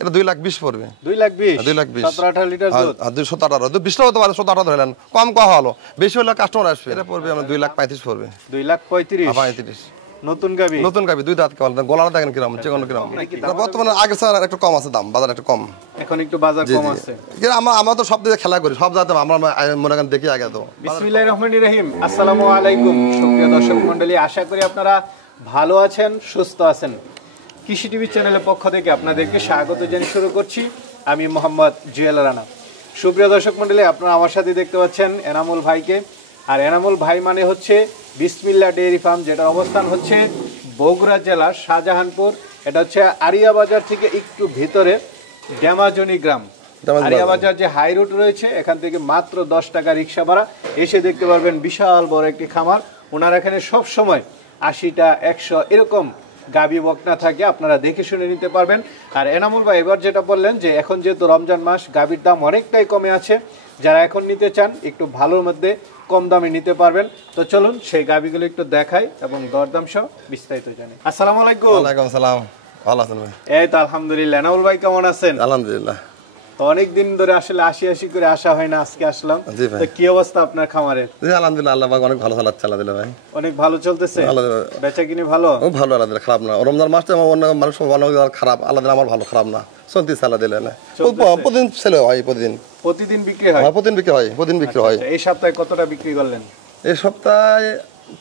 এটা 2,20,000 পড়বে। 2,20,000 2,20,000 17-18 লিটার দুধ। 217-18 20 হতে পারে, 17-18 ধরলেন, কম কম হলো, বেশি হলে কাস্টমার আসবে। এটা পড়বে আমরা 2,35,000 পড়বে। 2,35,000 35 নতুন গাবি। নতুন গাবি, 2 দাঁত কেবল, গলাটা দেখেন কিরকম, চিকন কিরকম। বর্তমানে আগের চেয়ে একটু কম আছে, দাম বাজার একটু কম, এখন একটু বাজার কম আছে। আমরা তো সব দিকে খেলা করি, সব জায়গাতে আমরা মনে করেন দেখি আগে তো। বিসমিল্লাহির রহমানির রহিম। আসসালামু আলাইকুম সুপ্রিয় দর্শক মণ্ডলী, আশা করি আপনারা ভালো আছেন, সুস্থ আছেন। কৃষি টিভি চ্যানেলের পক্ষ থেকে আপনাদেরকে স্বাগত জানিয়ে শুরু করছি আমি মোহাম্মদ জুয়েল রানা। সুপ্রিয় দর্শক মণ্ডলী, আপনারা আমার সাথে দেখতে পাচ্ছেন এনামুল ভাইকে। আর এনামুল ভাই মানে হচ্ছে বিসমিল্লাহ ডেয়ারি ফার্ম, যেটার অবস্থান হচ্ছে বগুড়া জেলার শাহজাহানপুর। এটা হচ্ছে আরিয়া বাজার থেকে একটু ভিতরে ড্যামাজনি গ্রাম। আরিয়া বাজার যে হাই রোড রয়েছে, এখান থেকে মাত্র 10 টাকা রিক্সা ভাড়া, এসে দেখতে পারবেন বিশাল বড় একটি খামার। ওনার এখানে সব সময় 80টা 100 এরকম গাবি বকনা থাকে, আপনারা দেখে শুনে নিতে পারবেন। আর এনামুল ভাই এবার যেটা বললেন যে এখন যেহেতু রমজান মাস, গাবির দাম অনেকটাই কমে আছে, যারা এখন নিতে চান একটু ভালোর মধ্যে কম দামে নিতে পারবেন। তো চলুন সেই গাবিগুলো একটু দেখাই এবং দরদাম সহ বিস্তারিত জানি। আসসালামু আলাইকুম। ওয়ালাইকুম আসসালাম, ভালো আছেন ভাই? এই তো আলহামদুলিল্লাহ। এনামুল ভাই কেমন আছেন? আলহামদুলিল্লাহ। তো অনেকদিন ধরে আসলে আসি করে আসা হয় না, আজকে আসলাম। তো কি অবস্থা আপনার খামারের? জি আলহামদুলিল্লাহ, আল্লাহ পাক অনেক ভালো চালাচ্ছে আলহামদুলিল্লাহ ভাই। অনেক ভালো চলতেছে, বেচাকিনি ভালো? ও ভালো আলহামদুলিল্লাহ, খারাপ না। রমজান মাসটা অন্য মানুষ অনেক খারাপ, আল্লাহ আমার ভালো, খারাপ না, চলতেছে আলহামদুলিল্লাহ। প্রতিদিন সেল হয়, প্রতিদিন বিক্রি হয়, প্রতিদিন বিক্রি হয়। এই সপ্তাহে কতটা বিক্রি করলেন? এই সপ্তাহে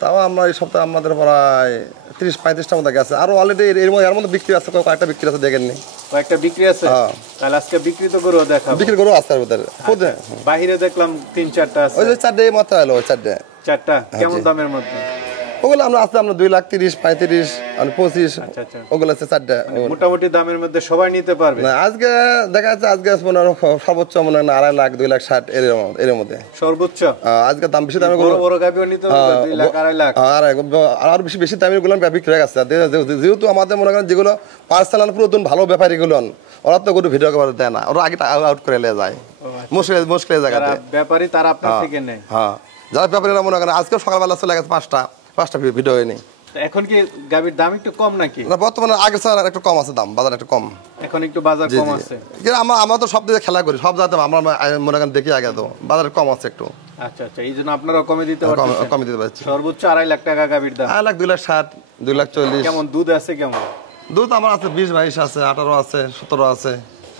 তাও আমরা এই সপ্তাহে আমাদের প্রায় 30-35টার মতো গেছে, আরো অলরেডি এর মধ্যে বিক্রি আছে, কয়েকটা বিক্রি আছে, দেখেননি? কয়েকটা বিক্রি আছে। তাহলে আজকে বিক্রি তো গরু দেখাবো। বিক্রি গরু আছে ওদের বাইরে দেখলাম 3-4টা আছে। ওই যে 4টে মাত্র এলো, ওই 4টা। কেমন দামের মধ্যে? ওগুলো আমরা আসতে আমরা 2,30,000, 35 আর 25, ওগুলো আছে 4টা। মোটামুটি দামের মধ্যে সবাই নিতে পারবে। না আজকে দেখা যাচ্ছে আজকে সর্বোচ্চ মনে হয় 2.5 লাখ, 2,60,000 এর মধ্যে সর্বোচ্চ। আজকে দাম বেশি দামের গুলো, বড় গাবিও নিতে পারবে 2 লাখ, 2.5 লাখ। আর বেশি দামের গুলো বিক্রি হয়ে গেছে। যেহেতু আমাদের মনে করেন যেগুলো পার্সেল পুরাতন ভালো ব্যাপারী গুলো, ওরা তো গরু ভিডিও করে দেয় না, ওরা আগে আউট করে নিয়ে যায় মুশকিল জায়গাতে। ব্যাপারী তারা আপনার থেকে নেয়। হ্যাঁ, যারা ব্যাপারীরা মনে করেন আজকে সকালবেলা চলে গেছে 5টা ভিডিও হয়নি। এখন কি গাবির দাম একটু কম নাকি? না, বর্তমানে আগের চেয়ে একটু কম আছে, দাম বাজার একটু কম, এখন একটু বাজার কম আছে। আমরা তো সব দিকে খেলা করি, সব জায়গাতে আমরা মনে করেন দেখি আগে তো বাজার কম আছে একটু। আচ্ছা, এই জন্য আপনারা কমে দিতে পারছি। সর্বোচ্চ 2.5 লাখ টাকা গাবির দাম। 2.5 লাখ, 2,60,000, 2,40,000। কেমন দুধ আছে? কেমন দুধ আমার আছে 20-22 আছে, 18 আছে, 17 আছে।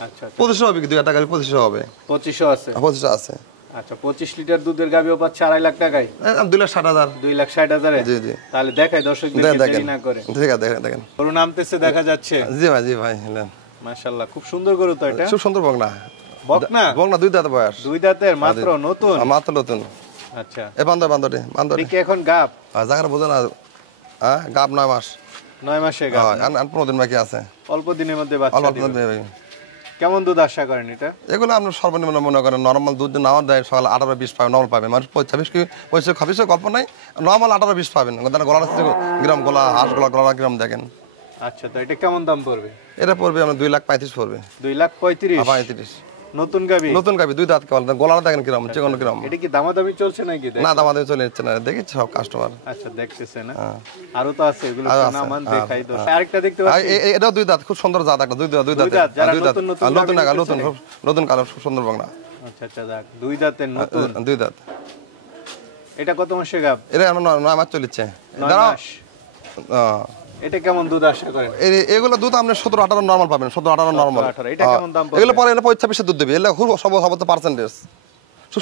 আচ্ছা, 25 হবে কি? 2 টাকা 25 হবে। 25 আছে। 25 আছে। আচ্ছা, 25 লিটার দুধের গাবিও পাচ্ছে 2.5 লাখ টাকায়। 2,60,000। 2,60,000। জি। তাহলে দেখাই দর্শকদের দেরি না করে। ঠিক আছে, দেখেন। গরু নামতেছে দেখা যাচ্ছে। জি ভাই। মাশাআল্লাহ, খুব সুন্দর গরু তো এটা। খুব সুন্দর বকনা। 2 দাঁত বয়স। 2 দাঁতের, মাত্র নতুন। আচ্ছা, এই বান্দরটি কি এখন গাব? জায়গা বোঝে না, গাব 9 মাস। 9 মাসে গাব। 15 দিন বাকি আছে। অল্প দিনের মধ্যে বাচ্চা দিবে। কেমন দুধ আশা করেন এটা? এগুলো আপনার সর্বনিম্ন মনে করেন নরমাল দুধ নাও দেয়, সকাল 18-20 পাবেন, নর্মাল পাবেন, মানুষ 25 গল্প নাই, নর্মাল 18-20 পাবেন। গলা গ্রাম, গলা হাঁস গলা গ্রাম দেখেন। আচ্ছা, তো এটা কেমন দাম পড়বে? এটা পড়বে আমরা 2,35,000 পড়বে। 2,35,000 নতুন গাবি। 2 দাঁত কেবল, গলাটা দেখেন কিরম, চিকন কিরম। এটা কি দামাদামি চলছে নাকি? না, দামাদামি চলে যাচ্ছে না, দেখেছি সব কাস্টমার। আচ্ছা, দেখতেছে না? আরো তো আছে, এগুলো নামান দেখাই দাও। আরেকটা দেখতে পাচ্ছি, এটাও 2 দাঁত, খুব সুন্দর জাত একটা। 2 দাঁত নতুন কালার, খুব সুন্দর বাংলা। আচ্ছা, দেখ 2 দাঁতের নতুন। 2 দাঁত। এটা কত মাসে গাব? এটা আমরা 9 মাস চলেছে। এটা কেমন দুধ আশা করেন? এগুলো দুধ আপনি 17-18 নরমাল পাবেন, 17-18 নরমাল। এটা কেমন দাম পড়বে? এগুলো পরে 25-26 দুধ দেবে, এগুলো খুব সর্বোচ্চ পার্সেন্টেজ,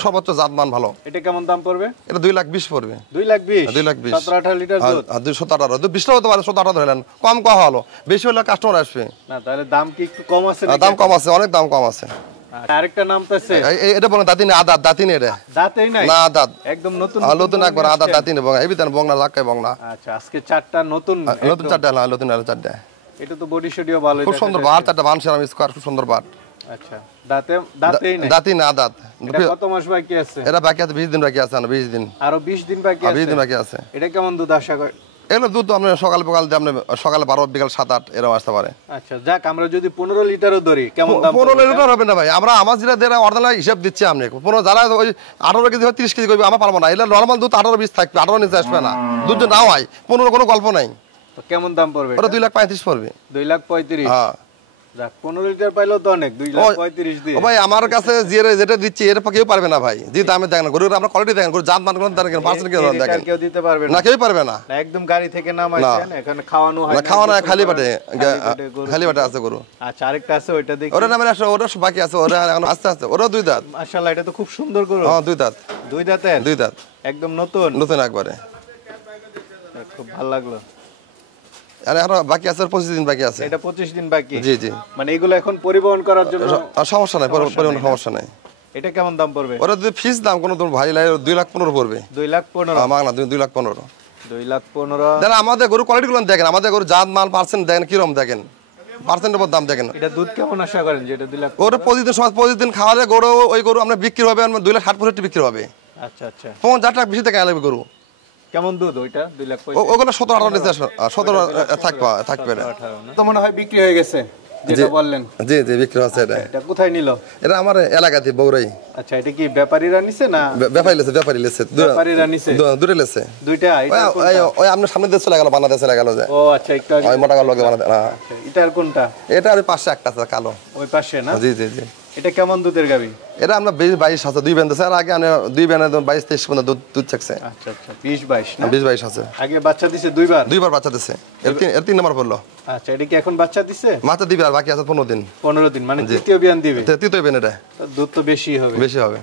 সর্বোচ্চ জাতমান ভালো। এটা কেমন দাম পড়বে? এটা 2,20,000 পড়বে। 2,20,000 17-18 লিটার দুধ। 17-18 20 হতে পারে, 17-18 ধরলেন, কম হলো, বেশি হলে কাস্টমার আসবে না। তাহলে দাম কি একটু কম আছে? দাম কম আছে, অনেক দাম কম আছে। আরেকটা নাম তো আছে, এটা বলেন দাঁতিনি, দাঁতিনি। এটা দাঁতেই নাই না, দাঁত একদম নতুন একবার দাঁতিনি বঙা, এই বিধান বঙনা লাকাই বঙনা। আচ্ছা, আজকে 4টা নতুন 4টা, নতুন 4টা। এটা তো বডি শডিও ভালো, খুব সুন্দর বাট, 4টা বানশের স্কয়ার, খুব সুন্দর বাট। আচ্ছা, দাঁতেই নাই? দাঁতি না, দাঁত। এটা কত মাস বাকি আছে? এটা বাকি আছে 20 দিন বাকি আছে, 20 দিন। আরো 20 দিন বাকি আছে? 20 দিন বাকি আছে। এটা কেমন দুধ আশা করেন? এগুলো দুধ আপনি সকাল দিয়ে আপনি সকালে 12, বিকাল 7-8 এরকম আসতে পারে। আচ্ছা, যাক, আমরা যদি 15 লিটারও ধরি কেমন দাম? 15 লিটার হবে না ভাই, আমার যেটা দেয় অর্ডার হিসাব দিচ্ছি আপনি। 15 যারা ওই 18 কেজি 30 কেজি করবে, আমার পারবো না। এটা নরমাল দুধ 18-20 থাকবে, 18 নিচে আসবে না। দুধ নাও হয় 15, কোনো গল্প নাই। তো কেমন দাম পড়বে? ওটা 2,35,000 পড়বে। 2,35,000। হ্যাঁ, যাক 15 লিটার পাইলেও তো অনেক 2,35,000 দিয়ে। ও ভাই আমার কাছে যেটা দিচ্ছি এটা কেউ পারবে না ভাই, যে দামে দেখেন গরুর আমরা কোয়ালিটি দেখেন, গরু জাত মান কোন দেখেন, পার্সেন্ট কি দেখেন, কেউ দিতে পারবে না, কেউ পারবে না। না একদম গাড়ি থেকে নামাইছেন, এখানে খাওয়ানো হয় না, খাওয়ানো খালি পেটে, খালি পেটে আছে গরু। আচ্ছা আরেকটা আছে ওইটা দেখি। ওটা নামে আসলে ওটা বাকি আছে, ওটা এখন আস্তে আস্তে, ওটা 2 দাঁত। মাশাআল্লাহ এটা তো খুব সুন্দর গরু। হ্যাঁ 2 দাঁত। 2 দাঁতের? 2 দাঁত একদম নতুন নতুন একবারে, খুব ভালো লাগলো। আর এখন বাকি আছে 25 দিন বাকি আছে। এটা 25 দিন বাকি? জি জি। মানে এগুলো এখন পরিবহন করার জন্য সমস্যা নাই, পরিবহন সমস্যা নাই। এটা কেমন দাম পড়বে? ওরা যদি ফিস দাম কোনো তোমার ভাই লাগে 2,15,000 পড়বে। 2,15,000? মাগনা 2,15,000। 2,15,000। দেখেন আমাদের গরু কোয়ালিটি গুলো দেখেন, আমাদের গরু জাত মাল পার্সেন্ট দেখেন কিরকম, দেখেন পার্সেন্টের উপর দাম দেখেন। এটা দুধ কেমন আশা করেন যেটা 2,00,000? ওটা প্রতিদিন খাওয়ালে গরু, ওই গরু আমরা বিক্রি হবে 2,60,000 বিক্রি হবে। আচ্ছা আচ্ছা। 50 টাকা বেশি টাকা লাগবে গরু। কেমন দুধ ওইটা? 2,35,000? ওগুলো 17-18 নিচে 17 থাকবে না। তো মনে হয় বিক্রি হয়ে গেছে যেটা বললেন। জি জি বিক্রি হচ্ছে। এটা কোথায় নিল? এটা আমার এলাকাতে বগুড়াই। আচ্ছা এটা কি ব্যাপারীরা নিছে না ব্যাপারী লেছে? ব্যাপারীরা নিছে দুটো লেছে। দুইটা? ওই আপনার সামনে দেশ চলে গেল, বাংলাদেশ চলে গেল যে। ও আচ্ছা একটু আগে ওই মোটা কালো বানাতে। আচ্ছা এটার কোনটা? এটা আর পাশে একটা আছে কালো, ওই পাশে না? জি জি জি। এটা কেমন দুধের গাবি? এটা আমরা 20-22 আছে, 2 ব্যান্ড আছে। আর আগে আমি 2 ব্যান্ডে 22-23 পর্যন্ত দুধ চাকছে। আচ্ছা আচ্ছা 20-22 না? 20-22 আছে। আগে বাচ্চা দিছে দুইবার? 2বার বাচ্চা দিছে। এর 3 নাম্বার পড়লো। আচ্ছা এটা কি এখন বাচ্চা দিছে? বাচ্চা দিবে আর বাকি আছে 15 দিন। 15 দিন মানে তৃতীয় বিয়ান দিবে? তৃতীয় বিয়ান। এটা দুধ তো বেশি হবে? বেশি হবে।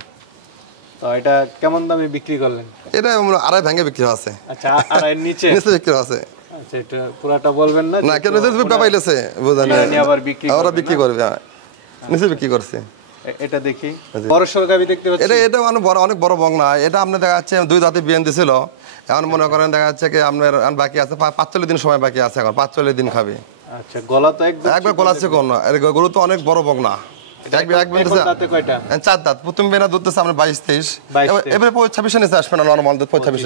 তো এটা কেমন দামে বিক্রি করলেন? এটা আমরা আড়াই ভেঙে বিক্রি আছে। আচ্ছা আড়াইয়ের নিচে? নিচে বিক্রি আছে। আচ্ছা এটা পুরাটা বলবেন না? না কেন ব্যাপাইলেছে বুঝেন, আবার বিক্রি ওরা বিক্রি করবে, নিচে বিক্রি করছে। এটা দেখি বড় সরগাবি দেখতে পাচ্ছি। এটা অনেক বড় বংনা। এটা আপনি দেখা যাচ্ছে 2 দাঁতে বিয়ান দিছিল, এখন মনে করেন দেখা যাচ্ছে কি আপনার বাকি আছে 45 দিন সময় বাকি আছে, এখন 45 দিন খাবে। আচ্ছা গলা তো একবার গলা আছে কোন, গরু তো অনেক বড় বংনা। দাঁতে কয়টা? 4 দাঁত। প্রথম বেনা দুধ দিচ্ছে আমরা 22-23, এবারে 26 নিচে আসবে না, নরমাল দুধ 25।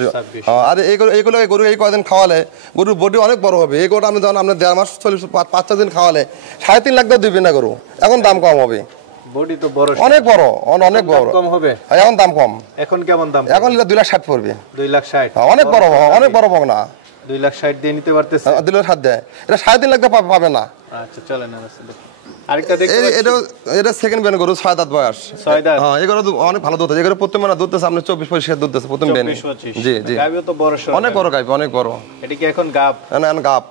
আর এইগুলো গরু এই কয়দিন খাওয়ালে গরুর বডি অনেক বড় হবে। এই গরুটা আমি যখন আপনার 1.5 মাস 5-6 দিন খাওয়ালে 3.5 লাখ দিয়ে দিবে না গরু, এখন দাম কম হবে। বডি তো বড়, অনেক বড়, অনেক বড়। কম হবে এখন দাম কম। এখন কেমন দাম? এখন 2,60,000 পড়বে। 2,60,000? অনেক বড়, অনেক বড় বক না। 2,60,000 দিয়ে নিতে পারতেছে? 2,60,000 দেয়। এটা 3.5 লাখ পাবে না। আচ্ছা চলেন আরেকটা দেখতে এটা সেকেন্ড বেন গরু, 6 দাঁত বয়স। 6 দাঁত? হ্যাঁ এগুলো অনেক ভালো দুধ আছে। এগুলো প্রথম বেনা দুধ দিচ্ছে আপনি 24-25 দুধ দিচ্ছে প্রথম বেন। জি জি। গাবিও তো বড় সর, অনেক বড় গাবি, অনেক বড়। এটা কি এখন গাব? না গাব।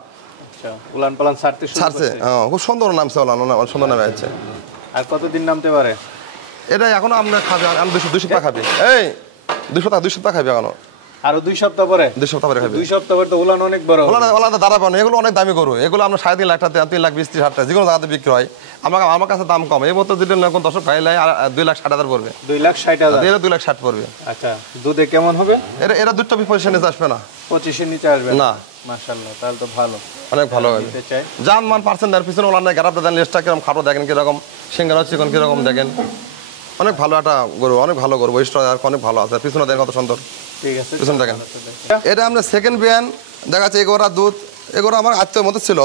আচ্ছা উলান পালান ছাড়তে শুরু ছাড়ছে। হ্যাঁ খুব সুন্দর নামছে, সুন্দর নামে আছে। আর কতদিন নামতে পারে এটা? এখনো আমরা খাবে, আমি 200 টাকা খাবে। এই 200 টাকা খাবে এখনো। আরো 2 সপ্তাহ পরে? 2 সপ্তাহ পরে খাবে। 2 সপ্তাহ পরে তো উলান অনেক বড়। ওলান দাঁড়াবে না, এগুলো অনেক দামি গরু। এগুলো আমরা 3.5 লাখ টাকা, 3,20,000 টাকা যেগুলো জায়গাতে বিক্রি হয়। আমার কাছে দাম কম। এই বছর যদি এখন 10 ভাই লাই 2,60,000 পড়বে। 2,60,000? এরা 2,60,000 পড়বে। আচ্ছা দুধে কেমন হবে? এরা দুধটা 25 নিচে আসবে না। 25 এর নিচে আসবে না? মাশাআল্লাহ তাহলে তো ভালো, অনেক ভালো হবে। জান মান পার্সেন্ট দেন পিছনে ওলান নাই, গারাপটা দেন, লেজটা কিরকম খাটো দেখেন, কিরকম সিংহারা চিকন কিরকম দেখেন। অনেক ভালো একটা গরু, অনেক ভালো গরু, বৈশিষ্ট্য অনেক ভালো আছে। পিছনে দেখেন কত সুন্দর। ঠিক আছে পিছনে দেখেন। এটা আমরা সেকেন্ড বিয়ান দেখা যাচ্ছে। এগোরা দুধ, এগোরা আমার আত্মীয় মতো ছিল।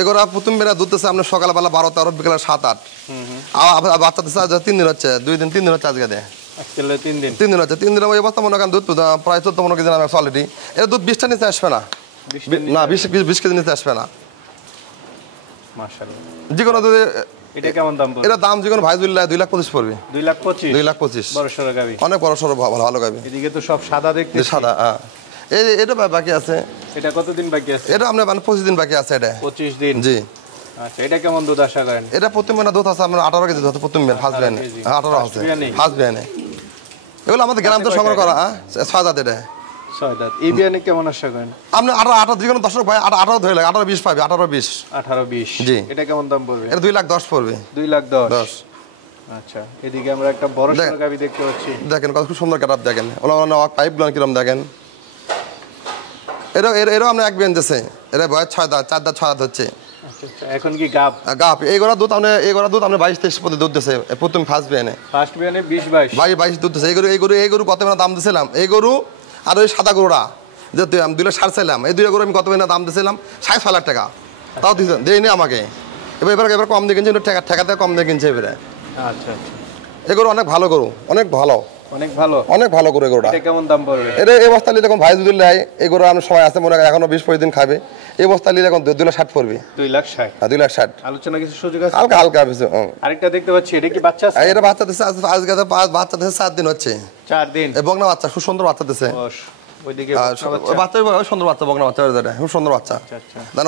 এগোরা প্রথম বেলা দুধ দিচ্ছে আপনার সকালবেলা 12-13, বিকেলে 7-8। বাচ্চা দিচ্ছে 3 দিন হচ্ছে, 2 দিন 3 দিন হচ্ছে আজকে দেয়। 3 দিন হচ্ছে। 3 দিনের ওই অবস্থা মনে করেন দুধ প্রায় 14-15 কেজি নামে অলরেডি। এটা দুধ 20টা নিচে আসবে না। না 20 কেজি নিচে আসবে না মাশাআল্লাহ। যে কোনো দুধে। এটা কেমন দাম পড়বে? এটা দাম যে কোনো ভাই 2,25,000 পড়বে। 2,25,000? 2,25,000 বড় সরো গাবি, অনেক বড় সরো ভালো গাবি। এদিকে তো সব সাদা দেখতে। সাদা। হ্যাঁ এটা বাকি আছে। এটা কতদিন বাকি আছে? এটা আপনার 25 দিন বাকি আছে। এটা 25 দিন? জি। আচ্ছা এটা কেমন দুধ আশা করেন? এটা প্রথম বেলা দুধ আছে আপনার 18 কেজি দুধ প্রথম বেলা, ফার্স্ট বেনে 18 আছে, ফার্স্ট বেনে। এগুলো আমাদের গ্রাম থেকে সংগ্রহ করা। 6 দাঁত। এটা 6 দাঁত। এই বিয়ানে কেমন আশা করেন? আপনি 18 যে কোনো দর্শক ভাই 18 ধরে লাগে, 18-20 পাবে। 18-20। 18-20? জি। এটা কেমন দাম পড়বে? এটা 2,10,000 পড়বে। 2,10,000? আচ্ছা এদিকে আমরা একটা বড় সরো গাবি দেখতে পাচ্ছি। দেখেন কত সুন্দর কাটাপ দেখেন। ওলা পাইপগুলো কিরকম দেখেন। এরাও আমরা এক বেন দিছে। এরা বয়স 6 দাঁত, 4 দাঁত 6 দাঁত হচ্ছে। আচ্ছা এখন কি গাব? গাপ। এই গড়া দুধ আমরা 22-23 পর্যন্ত দুধ দিছে প্রথম ফার্স্ট বেনে। ফার্স্ট বিয়ানে 20-22 দুধ দিছে। এই গরু কত দাম দিছিলাম? এই গরু আর ওই সাদা গরুটা যে আমি 2,60,000 চাইলাম, এই 2 গরু আমি কত দাম দিছিলাম? 6.5 লাখ টাকা। তাও দিচ্ছেন দেয়নি আমাকে। এবার কম দিয়ে কিনছে, ঠেকাতে কম দিয়ে কিনছে এবারে। আচ্ছা আচ্ছা। এই গরু অনেক ভালো গরু, অনেক ভালো অনেক ভালো। অনেক ভালো করে গরুটা। এটা কেমন দাম পড়বে? এটা এই বস্তা নিলে এখন ভাই যদি নেয় এই গরু আমি সবাই আছে মনে হয় এখনো 20-25 দিন খাবে। এই বস্তা নিলে এখন 2,60,000 পড়বে। 2,60,000। হ্যাঁ 2,60,000। আলোচনা কিছু সুযোগ আছে? হালকা হালকা কিছু। আরেকটা দেখতে পাচ্ছি, এটা কি বাচ্চা আছে? এটা বাচ্চা দিছে আজকে বাচ্চা দিছে 4 দিন হচ্ছে। 4 দিন। এবং না বাচ্চা খুব সুন্দর বাচ্চা দিছে। ওইদিকে বাচ্চা সুন্দর বাচ্চা বকনা বাচ্চা খুব সুন্দর বাচ্চা। আচ্ছা। দেন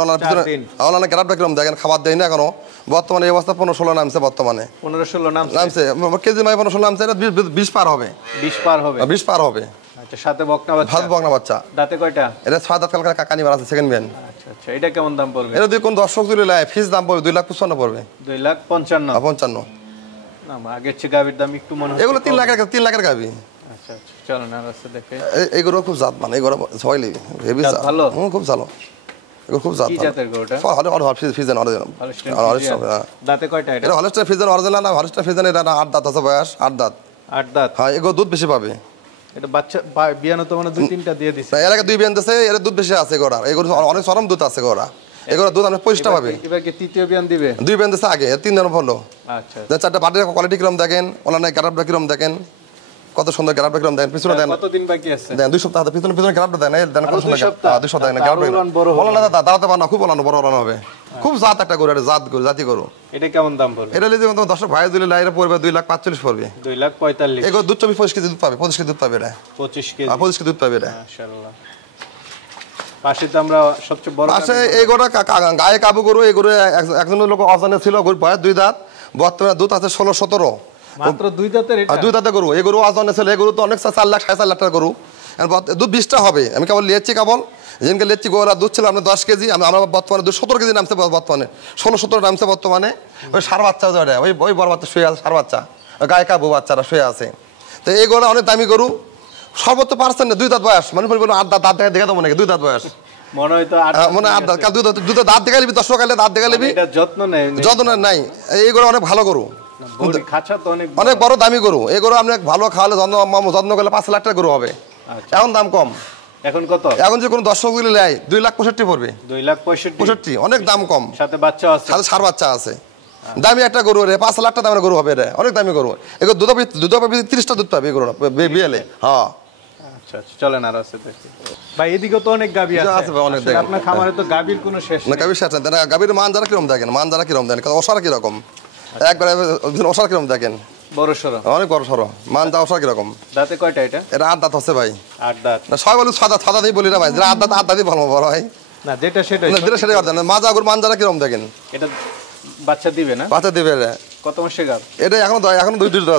ওনার গ্রাফটা কিরকম দেখেন, খাবার দেয় না এখনো। বর্তমানে এই অবস্থা 15-16 নামছে বর্তমানে। 15-16 নামছে কেজি মাই 15-16 নামছে। এটা 20 পার হবে। 20 পার হবে। 20 পার হবে। আচ্ছা, সাথে বকনা বাচ্চা। ভাত বকনা বাচ্চা। দাঁতে কয়টা? এটা 6 দাঁত কালকা কাকানি বার আছে সেকেন্ড বিয়ান। আচ্ছা, এটা কেমন দাম পড়বে? এটা যদি কোন দর্শক যদি লাই ফিস দাম পড়বে 2,55,000 পড়বে। 2,55,000। 55। না আগের চেয়ে গাবির দাম একটু মনে হয়। এগুলো 3 লাখের গাবি। আচ্ছা, চলো না রাস্তা দেখে। এইগুলো খুব জাত মানে এগুলো ছয়লি হেভি জাত। ভালো। খুব ভালো। এগুলো খুব জাত। কি জাতের গরুটা? Friesian original. দাঁতে কয়টা এটা? এটা হলস্টাইন ফিজেন অরিজিনাল না, হলস্টাইন ফিজেন এটা 8 দাঁত আছে বয়স, 8 দাঁত। 8 দাঁত। হ্যাঁ এগুলো দুধ বেশি পাবে। এটা বাচ্চা বিয়ানো তো মানে 2-3টা দিয়ে দিছে। এর আগে 2 বিয়ান দিছে, এর দুধ বেশি আছে গোড়া। এগুলো অনেক চরম দুধ আছে গোড়া। এগুলো দুধ আমরা 25টা পাবে। এবার কি তৃতীয় বিয়ান দিবে? 2 বিয়ান দিছে আগে, 3 দিন হলো। আচ্ছা। চারটা বাটির কোয়ালিটি কিরকম দেখেন, ওনার গ্যারাপটা কিরকম দেখেন, কত সুন্দর গ্যারাপটা কিরকম দেখেন, পিছনে দেন। কতদিন বাকি আছে? দেন 2 সপ্তাহ পিছনে গ্যারাপটা দেন। দেন কত সুন্দর 2 সপ্তাহ দেন গ্যারাপটা। বলো না দাঁড়াতে পার না, খুব বড় হবে। খুব জাত একটা গরু, এটা জাত গরু, জাতি গরু। এটা কেমন দাম পড়বে? এটা লিখে তোমার দর্শক ভাই দিলে লাইরে পড়বে 2,45,000 পড়বে। 2,45,000। এগুলো দুধ 25 কেজি দুধ পাবে, 25 কেজি দুধ পাবে এটা। 25 কেজি। 25 কেজি দুধ পাবে এটা। মাশাআল্লাহ। পাশে তো আমরা সবচেয়ে বড় পাশে এই গরুটা গায়ে কাবু গরু। এই গরু একজন লোক অজানে ছিল, গরু বয়স 2 দাঁত, বর্তমানে দুধ আছে 16-17। মাত্র 2 দাঁতের এটা? 2 দাঁতের গরু। এই গরু অজানে ছিল। এই গরু তো অনেক 4 লাখ 4.5 লাখ টাকার গরু। দুধ 20টা হবে। আমি কেবল লিয়েছি কেবল যেদিনকে লিয়েছি গোরা দুধ ছিল আপনার 10 কেজি। আমরা বর্তমানে 17 কেজি নামছে, বর্তমানে 16-17 নামছে বর্তমানে। ওই সার বাচ্চা ওই বড় বাচ্চা শুয়ে আছে, সার বাচ্চা গায়ে কাবু বাচ্চারা শুয়ে আছে। তো এই গরু অনেক দামি গরু। সর্বোচ্চ পার্সেন্ট 2 দাঁত বয়স, মানে বলবো 8 দাঁত দেখা তো মনে 2 দাঁত বয়স মনে হয় তো 8 মনে 8 দাঁত। দুটো দাঁত দেখা লিবি, দর্শক আলে দাঁত দেখা লিবি। এটা যত্ন নেই, যত্ন নাই। এই গরু অনেক ভালো গরু, খাঁচা তো অনেক বড় দামি গরু। এই গরু আপনি ভালো খাওয়ালে যত্ন করলে 5 লাখ টাকা গরু হবে। এখন দাম কম। এখন কত? এখন যে কোনো দর্শক দিলে নেয় 2,65,000 পড়বে। 2,65,000 অনেক দাম কম। সাথে বাচ্চা আছে, সাথে সার বাচ্চা আছে। দামি একটা গরু রে, 5 লাখ টাকা দামের গরু হবে রে, অনেক দামি গরু। এগুলো দুধ পাবে 30টা দুধ পাবে গরু বিয়েলে। হ্যাঁ আচ্ছা, চলেন আর আছে দেখি ভাই। এদিকে তো অনেক গাবি আছে অনেক। আপনার খামারে তো গাবির কোনো শেষ না, গাবির শেষ না। গাবির মান যারা কিরকম দেখেন, ওসার কিরকম, একবারে ওসার কিরকম দেখেন, বড় সরো, অনেক বড় সরো। মান যা ওসার কিরকম। দাঁতে কয়টা এটা? এটা 8 দাঁত হচ্ছে ভাই। 8 দাঁত না সবাই বলি 6 দাঁত, 6 দাঁতই বলি না ভাই। 8 দাঁতই ভালো বড় হয় না, যেটা সেটাই কথা না। মাজা গরু মান যারা কিরকম দেখেন। এটা বাচ্চা দিবে না? বাচ্চা দিবে। কত মাসে গাব? এটা এখন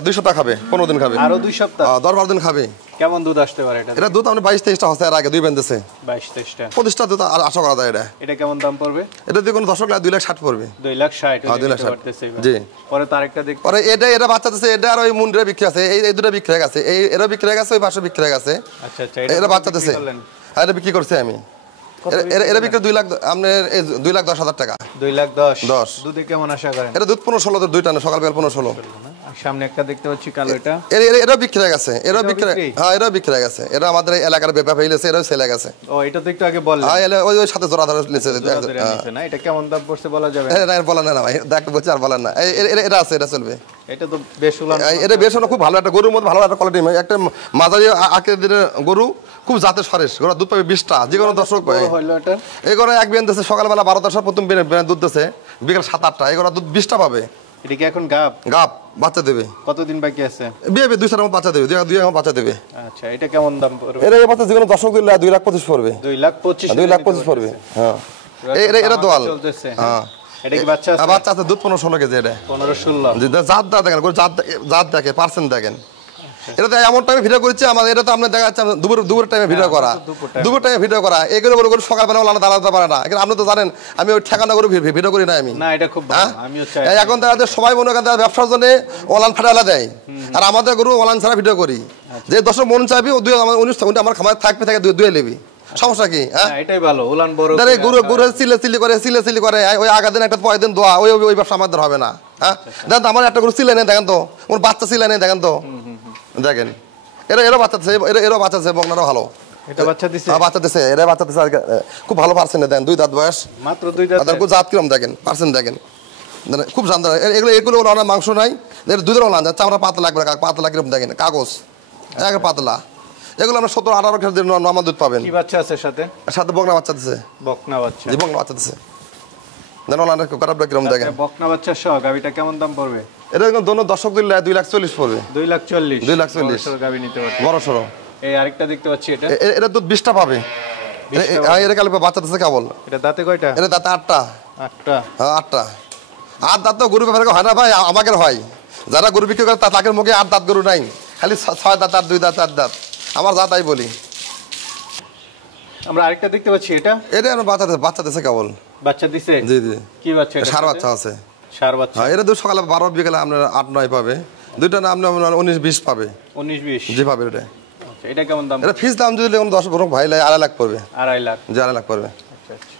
2 সপ্তাহ খাবে, 15 দিন খাবে। আরো 2 সপ্তাহ? 10-12 দিন খাবে। কেমন দুধ আসতে পারে এটা? এটা দুধ আপনি 22-23টা হচ্ছে, এর আগে 2 বেঁধেছে। 22-23টা 25টা দুধ আশা করা যায়। এটা কেমন দাম পড়বে? এটা দিয়ে কোনো দর্শক 2,60,000 পড়বে। 2,60,000 জি। পরে তো আরেকটা দেখতে পরে এটা বাচ্চা দিচ্ছে। এটা আর ওই মুন্ডে বিক্রি আছে, এই দুটো বিক্রি হয়ে গেছে। এরা বিক্রি হয়ে গেছে, ওই পাশে বিক্রি হয়ে গেছে। আচ্ছা, এটা বাচ্চা দিচ্ছে। আর এটা বিক্রি করছি আমি। এরা বিক্রি 2 লাখ, আপনার 2,10,000 টাকা। 2,10,000 দুধে কেমন আশা করেন? এটা দুধ 15-16 দুধ, 2 টানে সকাল বেলা 15-16। সামনে একটা দেখতে পাচ্ছি কালো, এটা এরা বিক্রি হয়ে গেছে। এরা বিক্রি, হ্যাঁ এরা বিক্রি হয়ে গেছে। এরা আমাদের এলাকার ব্যাপার হইলেছে, এরাও ছেলে গেছে। ও এটা তো একটু আগে বললেন। হ্যাঁ ওই সাথে জোড়া ধরে নিচে না, এটা কেমন দাম পড়ছে বলা যাবে না? বলেন না ভাই, দেখ বলছি আর বলেন না। এটা আছে, এটা চলবে। এটা তো বেশ উলান, এটা বেশ খুব ভালো একটা গরুর মধ্যে ভালো একটা কোয়ালিটি, একটা মাঝারি আকৃতির গরু, খুব জাতের সরেশ। ওরা দুধ পাবে 20টা, যে কোনো দর্শক পাবে। এই গরু এক বিয়ান দিচ্ছে সকালবেলা 12টার সময়, প্রথম বিয়ান দুধ দিচ্ছে বিকেল 7-8টা। এই গরু দুধ 20টা পাবে। এটা কি এখন গাব বাচ্চা দেবে? কতদিন বাকি আছে? বিয়ে 2 বাচ্চা দেবে, 2 বাচ্চা দেবে। আচ্ছা, এটা কেমন দাম পড়বে? এর এই বাচ্চা যে কোনো দর্শক দিলে 2,25,000 পড়বে। 2,25,000 পড়বে। হ্যাঁ এটা দোয়াল। হ্যাঁ এটা কি বাচ্চা আছে? বাচ্চা আছে, দুধ 15-16 কেজি। এটা 15-16। জাত দেখেন, জাত দেখে, পার্সেন্ট দেখেন। এটা তো এমন টাইমে ভিডিও করছে আমাদের। এটা তো আপনার দেখা যাচ্ছে দুপুর টাইমে ভিডিও করা, দুপুর টাইমে ভিডিও করা। এগুলো করে সকালবেলা দাঁড়াতে পারে না। আপনি তো জানেন আমি ওই ঠেকানা করে ভিডিও করি না আমি। না, এটা খুব ভালো, আমিও চাই। এখন দেখা যাচ্ছে সবাই মনে করেন ব্যবসার জন্য অনলাইন ফাটালা দেয়, আর আমাদের গরু অনলাইন ছাড়া ভিডিও করি। যে দর্শক মন চাইবি ও 2 আমার খামার থাকবে, থাকে 2 নেবি, সমস্যা কি? হ্যাঁ এটাই ভালো। উলান বড় গরু সিলে করে ওই আগা দিন একটা পরের দিন দোয়া, ওই ব্যবসা আমাদের হবে না। হ্যাঁ দেখেন তো আমার একটা গরু সিলে নেই, দেখেন তো ওর বাচ্চা সিলে নেই, দেখেন তো দেখেন। এরা বাচ্চা দিচ্ছে, এরা বাচ্চা দিচ্ছে, বকনাটা ভালো। এটা বাচ্চা দিছে? বাচ্চা দিচ্ছে, এরা বাচ্চা দিচ্ছে খুব ভালো পার্সেন্ট। দেন 2 দাঁত বয়স, মাত্র 2 দাঁত। খুব জাত কিরম দেখেন, পার্সেন্ট দেখেন, খুব জানতে। এগুলো অনেক মাংস নাই, দুধের ওলান, চামড়া পাতলা কিরম দেখেন, কাগজ এক পাতলা। এগুলো আমরা 17-18 কেজি নরমাল দুধ পাবেন। কি বাচ্চা আছে সাথে? সাথে বকনা বাচ্চা দিছে। বকনা বাচ্চা। জি বকনা বাচ্চা দিছে। জানো না করাবটা কিরকম দেখেন। বকনা বাচ্চা সহ গাবিটা কেমন দাম পড়বে? এটা কিন্তু দোনো দর্শক দিলে 2,40,000 পড়বে। 2,40,000 2,40,000 গাবি নিতে পারবে। বড় সরো। এই আরেকটা দেখতে পাচ্ছি এটা। এটা দুধ 20টা পাবে। এটা কালে বাচ্চা দিছে কেবল। এটা দাঁতে কয়টা? এটা দাঁতে 8টা। 8টা। হ্যাঁ 8টা। 8 দাঁত তো গরু ব্যাপারে হয় না ভাই, আমাদের হয়। যারা গরু বিক্রি করে তাদের মুখে 8 দাঁত গরু নাই, খালি 6 দাঁত আর 2 দাঁত 4 দাঁত। আমার যা তাই বলি। আমরা আরেকটা দেখতে পাচ্ছি এটা। এটা আমার বাচ্চা দিছে কেবল। বাচ্চা দিছে? জি জি। কি বাচ্চা এটা? ষাঁড় বাচ্চা আছে। ষাঁড় বাচ্চা। হ্যাঁ এটা দুধ সকালে 12 বিকেলে আপনার 8-9 পাবে। দুইটা না আপনার 19-20 পাবে। 19-20 জি পাবে এটা। আচ্ছা এটা কেমন দাম? এটা ফিস দাম যদি 10 বরং ভাই 2.5 লাখ পড়বে। 2.5 লাখ। জি 2.5 লাখ পড়বে। আচ্ছা আচ্ছা।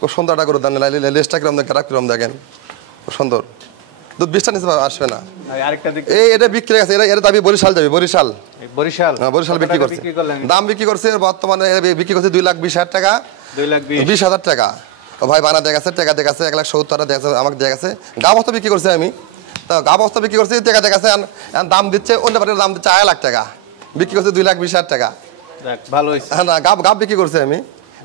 খুব সুন্দর একটা গরু দান লেজটা কিরম দেখেন, কাটা কিরম দেখেন, খুব সুন্দর। দুধ 20টা নিচে আসবে না। আরেকটা দেখতে এটা বিক্রি আছে, এটা দাবি বরিশাল যাবে। বরিশাল বরিশাল বিক্রি করছে। দাম বিক্রি করছে বর্তমানে বিক্রি করছে 2,20,000 টাকা। 2,20,000 টাকা। ও ভাই বানা দিয়ে গেছে, টাকা দিয়ে গেছে 1,70,000 দিয়ে গেছে, আমাকে দিয়ে গেছে। গা বস্তা বিক্রি করছে আমি, তো গা বস্তা বিক্রি করছি, টাকা দিয়ে গেছে। দাম দিচ্ছে অন্য পার্টির দাম দিচ্ছে 2.5 লাখ টাকা, বিক্রি করছে 2,20,000 টাকা। ভালো হয়েছে। হ্যাঁ না গাব বিক্রি করছি আমি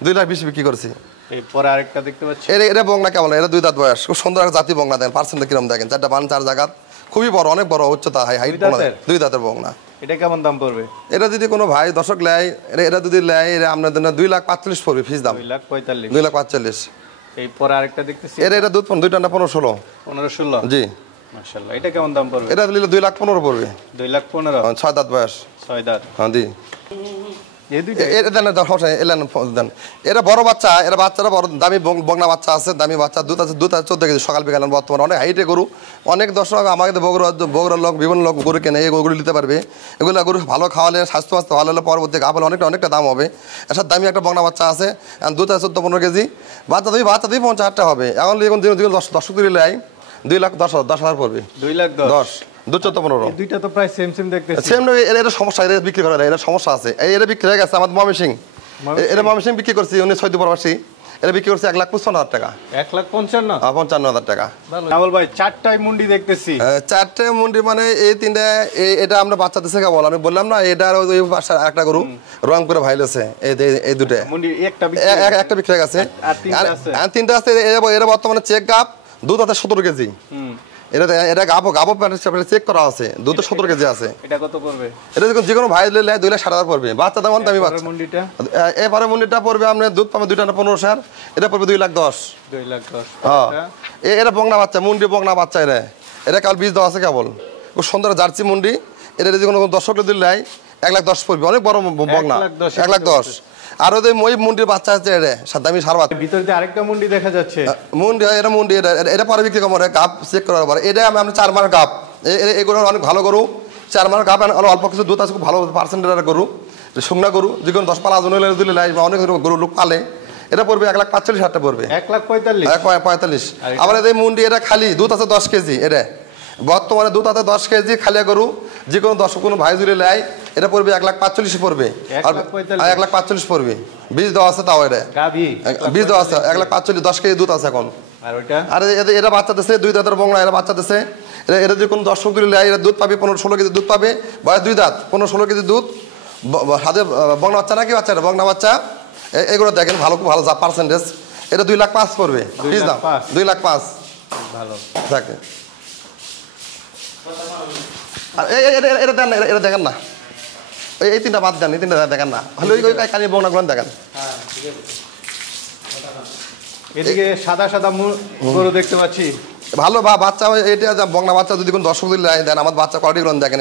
2,20,000 বিক্রি করছি। এরপরে আরেকটা দেখতে পাচ্ছি। এটা বংনা কেমন? এটা 2 দাঁত বয়স, খুব সুন্দর একটা জাতি বংনা। দেখেন পার্সেন্টটা কিরম দেখেন, 4টা বান 4 জায়গা, খুবই বড়, অনেক বড় উচ্চতা, হাইট বংনা। 2 দাঁতের বংনা। এটা কেমন দাম পড়বে? এটা যদি কোনো ভাই দর্শক লেয়, এটা যদি লেয়, এটা আপনার জন্য 2,45,000 পড়বে ফিস দাম। 2,45,000। 2,45,000। এরপরে আরেকটা দেখতেছি। এটা দুধ 2টা না 15-16। 15-16। জি মাশাআল্লাহ। এটা কেমন দাম পড়বে? এটা দিলে 2,15,000 পড়বে। 2,15,000। 6 দাঁত বয়স। 6 দাঁত। হ্যাঁ জি। এই দুইটা এটা দেন দেন। এটা বড় বাচ্চা, এটা বাচ্চারা বড় দামি বগনা বাচ্চা আছে, দামি বাচ্চা। দুধ আছে 14 কেজি সকাল বিকাল। বর্তমানে অনেক হাইটে গরু, অনেক দর্শক আমাদের বগুড়ার লোক, বিভিন্ন লোক গরু কেনে, এই গরুগুলো নিতে পারবে। এগুলো গরু ভালো খাওয়ালে, স্বাস্থ্য ভালো হলে পরবর্তী গা বলে অনেকটা দাম হবে। এসব দামি একটা বগনা বাচ্চা আছে, দুধ আছে 14-15 কেজি। বাচ্চা দুই 50-টা হবে। এখন দর্শক দিলে 2,10,000 পড়বে। 2,10,000। দুধ 14-15। দুইটা তো প্রায় সেম দেখতেছি। সেম এটা সমস্যা, এটা বিক্রি করা যায়, এটা সমস্যা আছে। এটা বিক্রি হয়ে গেছে আমাদের ময়মনসিং। এটা ময়মনসিং বিক্রি করছি 19 প্রবাসী। এটা বিক্রি করছে 1,55,000 টাকা। 1,55,000? 55,000 টাকা। রাহুল ভাই 4টায় মুন্ডি দেখতেছি। 4টে মুন্ডি মানে এই 3টে। এটা আমরা বাচ্চা দিছে কেবল, আমি বললাম না। এটা ওই পাশে একটা গরু রং করে ভাইলেছে, এই দুটো মুন্ডি একটা বিক্রি হয়ে গেছে। আর 3টা আছে। 3টা আছে। এরা বর্তমানে চেক গাপ, দুধ আছে 17 কেজি। এটা গাবো চেক করা আছে, দুধ 17 কেজি আছে। এটা কত পড়বে? এটা যে কোনো ভাই নিলে 2,60,000 পড়বে। বাচ্চা দাম দামি বাচ্চা। মুন্ডিটা এবারে মুন্ডিটা পড়বে আপনার দুধ পাবে 2টা না 15,000। এটা পড়বে 2,10,000। 2,10,000। হ্যাঁ এটা বগনা বাচ্চা, মুন্ডি বগনা বাচ্চা। এটা কেবল বীজ দেওয়া আছে কেবল, খুব সুন্দর জার্সি মুন্ডি। এটা যদি কোনো দর্শক দিলে 1,10,000 পড়বে, অনেক বড় বগনা। 1,10,000। আর ওই মই মুন্ডির বাচ্চা আছে, এটা দামি সার বাচ্চা। ভিতরে আরেকটা মুন্ডি দেখা যাচ্ছে। মুন্ডি এটা পরে বিক্রি করার গাপ চেক করার পরে। এটা আমি 4 মাস গাপ। এগুলো অনেক ভালো গরু, 4 মাস গাপ। অল্প কিছু দুধ আছে, খুব ভালো পার্সেন্টের গরু, শুকনা গরু। যে কোনো 10 পালা জন্য দিলে অনেক গরু লোক পালে। এটা পড়বে 1,45,000 পড়বে। 1,45,000। আবার এই মুন্ডি এটা খালি দুধ আছে 10 কেজি। এটা বর্তমানে দুধ আছে 10 কেজি খালি গরু। যে কোনো কোনো ভাই জুড়ে লেয়, এটা পড়বে 1,45,000 পড়বে। 1,45,000 পড়বে। বীজ দেওয়া আছে, তাও এটা বীজ দেওয়া আছে। 1,45,000 10 কেজি দুধ আছে এখন। আর এটা বাচ্চা দিচ্ছে 2 দাঁতের বংলা। এরা বাচ্চা দিচ্ছে। এটা যদি কোনো দর্শক দিলে লেয়, এটা দুধ পাবে 15-16 কেজি দুধ পাবে। বয়স 2 দাঁত, 15-16 কেজি দুধ। হাতে বংলা বাচ্চা নাকি বাচ্চা? এটা বংলা বাচ্চা। এগুলো দেখেন ভালো, খুব ভালো যা পার্সেন্টেজ। এটা 2,05,000 পড়বে। বীজ দাম 2,05,000। ভালো থাকে। আর এটা দেন না, এটা দেখেন না। এই 3টা বাদ দেন, এই 3টা দেখেন না। হলে ওই কানি বংনাগুলো দেখেন। এদিকে সাদা গরু দেখতে পাচ্ছি। ভালো বাচ্চা। এটা বংনা বাচ্চা যদি কোনো দর্শক দিলে দেন, আমার বাচ্চা কোয়ালিটিগুলো দেখেন।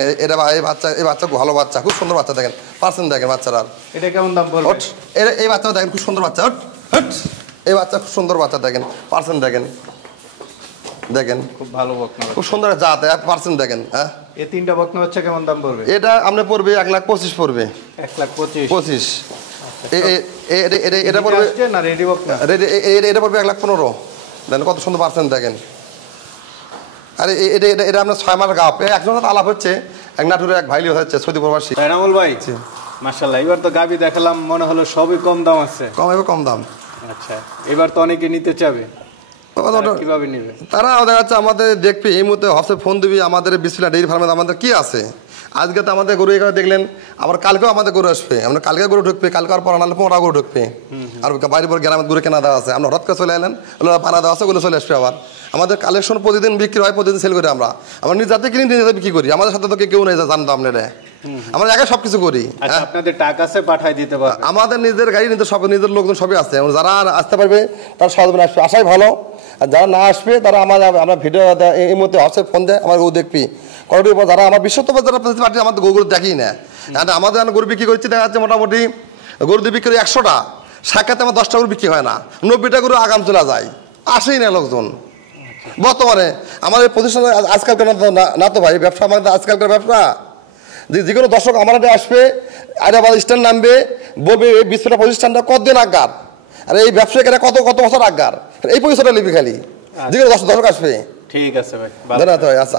এই বাচ্চা ভালো বাচ্চা, খুব সুন্দর বাচ্চা। দেখেন পার্সেন্ট দেখেন বাচ্চার। আর এটা কেমন দাম পড়বে? এই বাচ্চাও দেখেন, খুব সুন্দর বাচ্চা। এই বাচ্চা খুব সুন্দর বাচ্চা। দেখেন পার্সেন্ট দেখেন, খুব ভালো বকনা, খুব সুন্দর জাত। 1% দেখেন। হ্যাঁ এই 3টা বকনা বাচ্চা কেমন দাম পড়বে? এটা আপনার পড়বে 1,25,000 পড়বে। 1,25,000। এটা পড়বে না রেডি বকনা। এটা পড়বে 1,15,000। দেখেন কত সুন্দর পার্সেন্ট দেখেন। আরে এটা আপনার 6 মাস গাপ। একজনের সাথে আলাপ হচ্ছে, এক নাটুরে এক ভাইলি হচ্ছে সৌদি প্রবাসী। রাহুল ভাই মাশাআল্লাহ, এবার তো গাবি দেখালাম, মনে হলো সবই কম দাম আছে। কম দাম। আচ্ছা, এবার তো অনেকে নিতে চাবে, কিভাবে নেবে? তারা দেখা যাচ্ছে আমাদের দেখবি, এই মুহূর্তে হসে ফোন দিবি, আমাদের বিসমিল্লাহ ডেইরি ফার্মে আমাদের কি আছে, আজকে তো আমাদের গরু এখানে দেখলেন, আবার কালকেও আমাদের গরু আসবে, আমরা কালকে গরু ঢুকবে, কালকে আর পর আনালে 15 গরু ঢুকবে। আর বাড়ির পর গ্রামের গরু কেনা দেওয়া আছে, আমরা হঠাৎ করে চলে এলেন, পানা দেওয়া আছে, ওগুলো চলে আসবে। আবার আমাদের কালেকশন প্রতিদিন বিক্রি হয়, প্রতিদিন সেল করি আমরা নিজে হাতে কিনে নিজে হাতে বিক্রি করি। আমাদের সাথে তো কেউ নেই জানতো আপনারা, আমরা একা সবকিছু করি। আচ্ছা, আপনাদের টাকা আছে পাঠাই দিতে পারবেন? আমাদের নিজের গাড়ি, নিজের সব, নিজের লোকজন সবই আছে। যারা আসতে পারবে তারা সহজে আসবে, আসাই ভালো। আর যারা না আসবে তারা আমরা ভিডিও এই মুহূর্তে হোয়াটসঅ্যাপ ফোন দেয়, আমার গরু দেখবি কতটির পর। যারা আমার বিশ্বস্ত যারা পার্টি আমাদের গরু দেখি না, আমাদের গরু বিক্রি করছি, দেখা যাচ্ছে মোটামুটি গরু দিয়ে বিক্রি 100টা, সাক্ষাতে আমার 10টা গরু বিক্রি হয় না, 90টা গরু আগাম চলে যায়, আসেই না লোকজন। বর্তমানে আমাদের প্রতিষ্ঠান আজকালকার না তো ভাই, ব্যবসা আমাদের আজকালকার ব্যবসা। যে কোনো দর্শক আমার আসবে, আইরাবাদ স্ট্যান্ড নামবে, বলবে এই বিশ্বটা প্রতিষ্ঠানটা কতদিন আগার, আর এই ব্যবসায়ীরা কত কত বছর আগার, এই পরিচয়টা লিখবি খালি। যে কোনো দর্শক আসবে। ঠিক আছে ভাই, ধন্যবাদ ভাই। আচ্ছা।